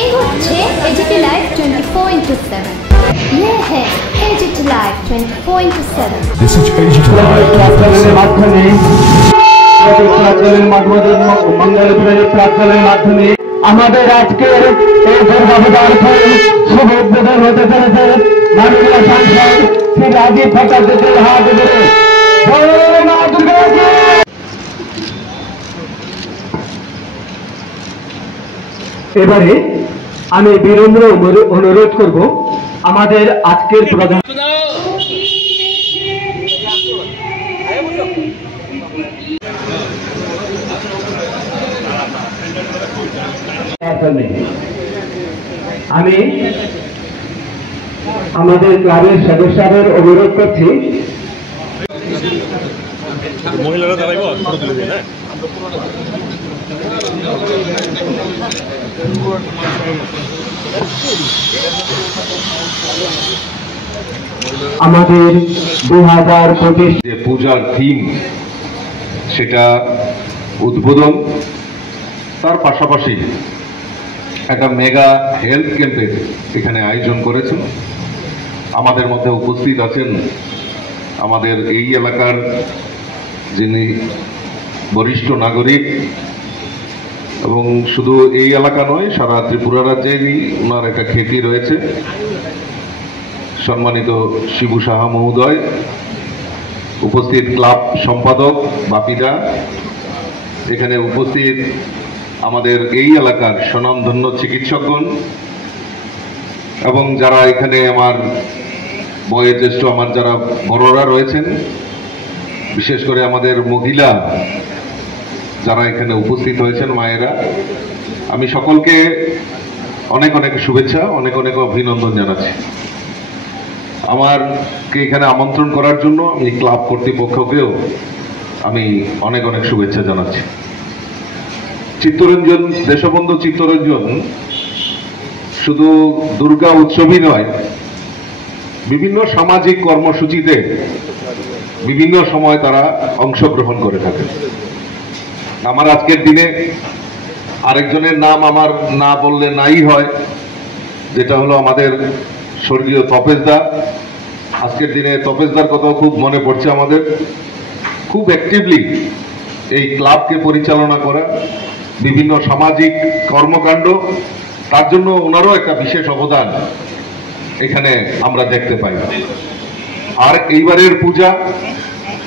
এই হচ্ছে AGT live 24/7। ये है as it is live 24/7। This is as it is live প্রার্থনার মাধ্যমে মঙ্গল প্রার্থনার মাধ্যমে আমাদের আজকের এই দুর্গাপূজার শুভ উদ্বোধন হতে চলেছে মাননীয় সাংসদ শ্রী রাজীব ভট্টাচার্যের হাত ধরে। এবারে আমি বিনম্র অনুরোধ করব আমাদের আজকের প্রধান আমি আমাদের ক্লাবের সদস্যদের অনুরোধ করছি মহিলারা দাঁড়াইব ফটো তুলে দিন। আমাদের 2025 যে পূজার থিম সেটা উদ্বোধন, তার পাশাপাশি একটা মেগা হেলথ ক্যাম্পের এখানে আয়োজন করেছেন। আমাদের মধ্যে উপস্থিত আছেন আমাদের এই এলাকার যিনি বরিষ্ঠ নাগরিক, এবং শুধু এই এলাকা নয় সারা ত্রিপুরা রাজ্যেরই ওনার একটা খ্যাতি রয়েছে, সম্মানিত শিবু সাহা মহোদয়, উপস্থিত ক্লাব সম্পাদক বাপিদা, এখানে উপস্থিত আমাদের এই এলাকার স্বনামধন্য চিকিৎসকগণ, এবং যারা এখানে আমার বয়োজ্যেষ্ঠ আমার যারা বড়রা রয়েছেন, বিশেষ করে আমাদের মহিলা যারা এখানে উপস্থিত হয়েছেন, মায়েরা, আমি সকলকে অনেক অনেক শুভেচ্ছা, অনেক অনেক অভিনন্দন জানাচ্ছি। আমারকে এখানে আমন্ত্রণ করার জন্য আমি ক্লাব কর্তৃপক্ষকেও আমি অনেক অনেক শুভেচ্ছা জানাচ্ছি। চিত্তরঞ্জন, দেশবন্ধু চিত্তরঞ্জন শুধু দুর্গা উৎসবই নয়, বিভিন্ন সামাজিক কর্মসূচিতে বিভিন্ন সময় তারা অংশগ্রহণ করে থাকে। আমার আজকের দিনে আরেকজনের নাম আমার না বললে নাই হয়, যেটা হলো আমাদের স্বর্গীয় তপেশদা। আজকের দিনে তপেশদার কথাও খুব মনে পড়ছে আমাদের। খুব অ্যাক্টিভলি এই ক্লাবকে পরিচালনা করা, বিভিন্ন সামাজিক কর্মকাণ্ড, তার জন্য ওনারও একটা বিশেষ অবদান এখানে আমরা দেখতে পাই। আর এইবারের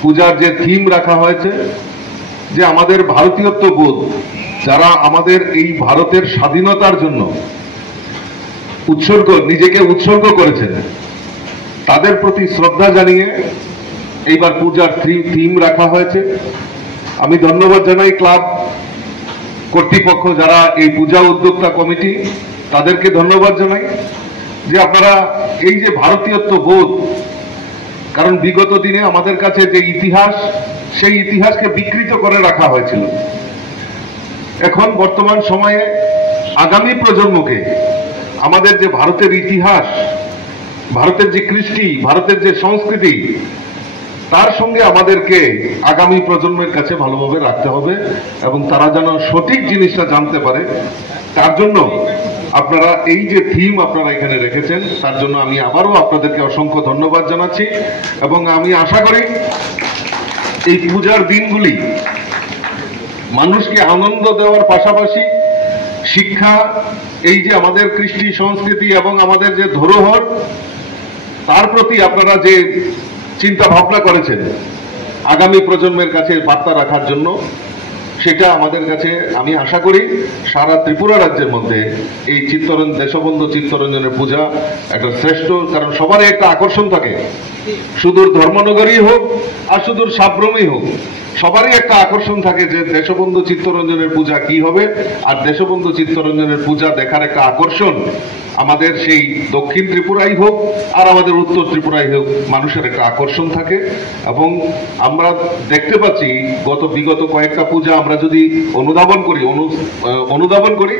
পূজার যে থিম রাখা হয়েছে, যে আমাদের ভারতীয়ত্ব বোধ, যারা আমাদের এই ভারতের স্বাধীনতার জন্য নিজেকে উৎসর্গ করেছেন, তাদের প্রতি শ্রদ্ধা জানিয়ে এইবার পূজার থিম রাখা হয়েছে। আমি ধন্যবাদ জানাই ক্লাব কর্তৃপক্ষ, যারা এই পূজা উদ্যোক্তা কমিটি, তাদেরকে ধন্যবাদ জানাই যে আপনারা এই যে ভারতীয়ত্ব বোধ, কারণ বিগত দিনে আমাদের কাছে যে ইতিহাস, সেই ইতিহাসকে বিকৃত করে রাখা হয়েছিল। এখন বর্তমান সময়ে আগামী প্রজন্মকে আমাদের যে ভারতের ইতিহাস, ভারতের যে কৃষ্টি, ভারতের যে সংস্কৃতি, তার সঙ্গে আমাদেরকে আগামী প্রজন্মের কাছে ভালোভাবে রাখতে হবে, এবং তারা যেন সঠিক জিনিসটা জানতে পারে। তার জন্য আপনারা এই যে থিম আপনারা এখানে রেখেছেন, তার জন্য আমি আবারও আপনাদেরকে অসংখ্য ধন্যবাদ জানাচ্ছি, এবং আমি আশা করি এই পূজার দিনগুলি মানুষকে আনন্দ দেওয়ার পাশাপাশি শিক্ষা, এই যে আমাদের কৃষ্টি সংস্কৃতি এবং আমাদের যে ধরোহর, তার প্রতি আপনারা যে চিন্তা ভাবনা করেছেন আগামী প্রজন্মের কাছে বার্তা রাখার জন্য, সেটা আমাদের কাছে আমি আশা করি সারা ত্রিপুরা রাজ্যের মধ্যে এই দেশবন্ধু চিত্তরঞ্জনের পূজা একটা শ্রেষ্ঠ, কারণ সবারই একটা আকর্ষণ থাকে, সুদূর ধর্মনগরই হোক আর সুদূর সাব্রমই হোক, সবারই একটা আকর্ষণ থাকে যে দেশবন্ধু চিত্তরঞ্জনের পূজা কি হবে। আর দেশবন্ধু চিত্তরঞ্জনের পূজা দেখার একটা আকর্ষণ আমাদের সেই দক্ষিণ ত্রিপুরাই হোক আর আমাদের উত্তর ত্রিপুরাই হোক, মানুষের একটা আকর্ষণ থাকে। এবং আমরা দেখতে পাচ্ছি বিগত কয়েকটা পূজা আমরা যদি অনুধাবন করি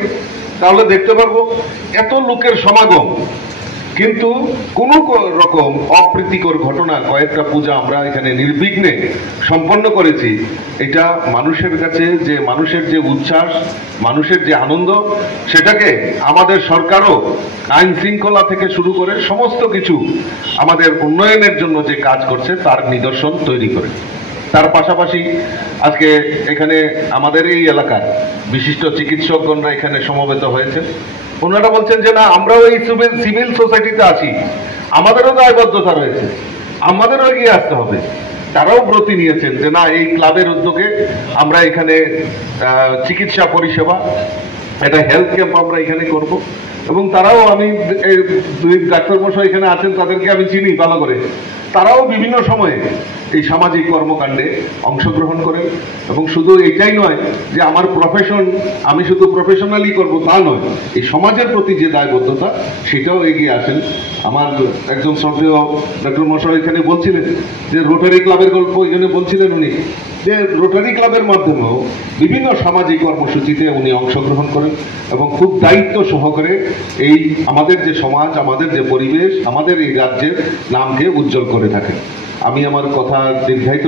তাহলে দেখতে পারবো এত লোকের সমাগম, কিন্তু কোনো রকম অপ্রীতিকর ঘটনা কয়েকটা পূজা আমরা এখানে নির্বিঘ্নে সম্পন্ন করেছি। এটা মানুষের কাছে যে মানুষের যে উচ্ছ্বাস, মানুষের যে আনন্দ, সেটাকে আমাদের সরকারও আইন শৃঙ্খলা থেকে শুরু করে সমস্ত কিছু আমাদের উন্নয়নের জন্য যে কাজ করছে তার নিদর্শন তৈরি করে। তার পাশাপাশি আজকে এখানে আমাদের এই এলাকার বিশিষ্ট চিকিৎসকগণরা এখানে সমবেত হয়েছে। ওনারা বলছেন যে না, আমরাও এই সিভিল সোসাইটিতে আছি, আমাদেরও দায়বদ্ধতা রয়েছে, আমাদেরও এগিয়ে আসতে হবে। তারাও ব্রতী নিয়েছেন যে না, এই ক্লাবের উদ্যোগে আমরা এখানে চিকিৎসা পরিষেবা, একটা হেলথ ক্যাম্প আমরা এখানে করব। এবং তারাও, আমি দুই ডাক্তার মশাই এখানে আছেন, তাদেরকে আমি চিনি ভালো করে, তারাও বিভিন্ন সময়ে এই সামাজিক কর্মকাণ্ডে অংশগ্রহণ করেন। এবং শুধু এইটাই নয় যে আমার প্রফেশন, আমি শুধু প্রফেশনালি করব তা নয়, এই সমাজের প্রতি যে দায়বদ্ধতা সেটাও এগিয়ে আসেন। আমার একজন শ্রদ্ধেয় ডক্টর মশাই এখানে বলছিলেন যে রোটারি ক্লাবের গল্প এখানে বলছিলেন উনি, যে রোটারি ক্লাবের মাধ্যমেও বিভিন্ন সামাজিক কর্মসূচিতে উনি অংশগ্রহণ করেন এবং খুব দায়িত্ব সহকারে এই আমাদের যে সমাজ, আমাদের যে পরিবেশ, আমাদের এই রাজ্যের নামকে উজ্জ্বল করে থাকেন। আমি আমার কথা দীর্ঘায়িত